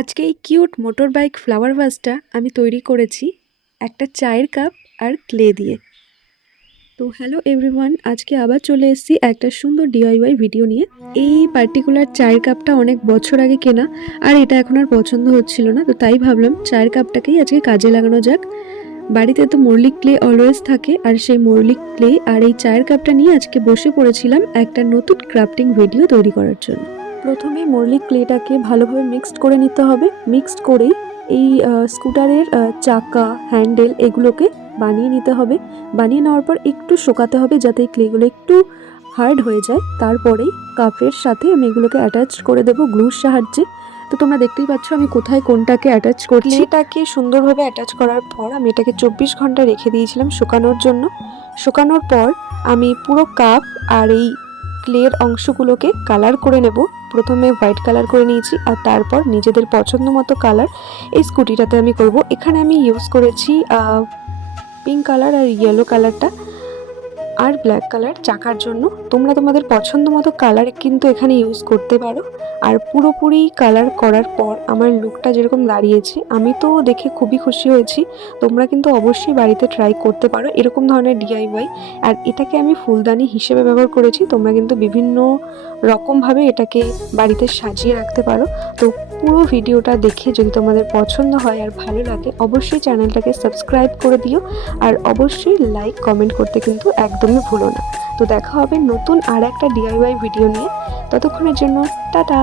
আজকে এই cute motor bike flower ভাসটা আমি তৈরি করেছি একটা চায়ের কাপ আর ক্লে দিয়ে। তো হ্যালো এভরিওয়ান, আজকে আবার চলে এসেছি একটা সুন্দর ডিআইওয়াই ভিডিও নিয়ে। এই পার্টিকুলার চায়ের কাপটা অনেক বছর আগে কেনা, আর এটা এখন আর পছন্দ হচ্ছিল না, তো তাই ভাবলাম চায়ের কাপটাকেই আজকে কাজে লাগানো যাক। বাড়িতে তো মরলিক ক্লে অলওয়েজ থাকে, আর সেই মরলিক ক্লে আর এই চায়ের কাপটা নিয়ে আজকে বসে পড়েছিলাম একটা নতুন ক্রাফটিং ভিডিও তৈরি করার জন্য। প্রথমে মরলিক ক্লেটাকে ভালোভাবে মিক্সড করে নিতে হবে। মিক্সড করেই এই স্কুটারের চাকা, হ্যান্ডেল এগুলোকে বানিয়ে নিতে হবে। বানিয়ে নেওয়ার পর একটু শোকাতে হবে যাতে এই ক্লেগুলো একটু হার্ড হয়ে যায়। তারপরেই কাপের সাথে আমি এগুলোকে অ্যাটাচ করে দেবো গ্লুর সাহায্যে। তো তোমরা দেখতেই পাচ্ছ আমি কোথায় কোনটাকে অ্যাটাচ করছি। এটাকে সুন্দরভাবে অ্যাটাচ করার পর আমি এটাকে 24 ঘন্টা রেখে দিয়েছিলাম শুকানোর জন্য। শুকানোর পর আমি পুরো কাপ আর এই ক্লের অংশগুলোকে কালার করে নেব। প্রথমে হোয়াইট কালার করে নিয়েছি, আর তারপর নিজেদের পছন্দ মতো কালার এই স্কুটিটাতে আমি করব। এখানে আমি ইউজ করেছি পিঙ্ক কালার আর ইয়েলো কালারটা, আর ব্ল্যাক কালার চাকার জন্য। তোমরা তোমাদের পছন্দ মতো কালার কিন্তু এখানে ইউজ করতে পারো। আর পুরোপুরি কালার করার পর আমার লুকটা যেরকম দাঁড়িয়েছে আমি তো দেখে খুবই খুশি হয়েছি। তোমরা কিন্তু অবশ্যই বাড়িতে ট্রাই করতে পারো এরকম ধরনের ডিআইওয়াই। আর এটাকে আমি ফুলদানি হিসেবে ব্যবহার করেছি, তোমরা কিন্তু বিভিন্ন রকমভাবে এটাকে বাড়িতে সাজিয়ে রাখতে পারো। তো পুরো ভিডিওটা দেখে যদি তোমাদের পছন্দ হয় আর ভালো লাগে অবশ্যই চ্যানেলটাকে সাবস্ক্রাইব করে দিও, আর অবশ্যই লাইক কমেন্ট করতে কিন্তু একদমই ভুলো না। তো দেখা হবে নতুন আর একটা ডিআইওয়াই ভিডিও নিয়ে। ততক্ষণের জন্য টাটা।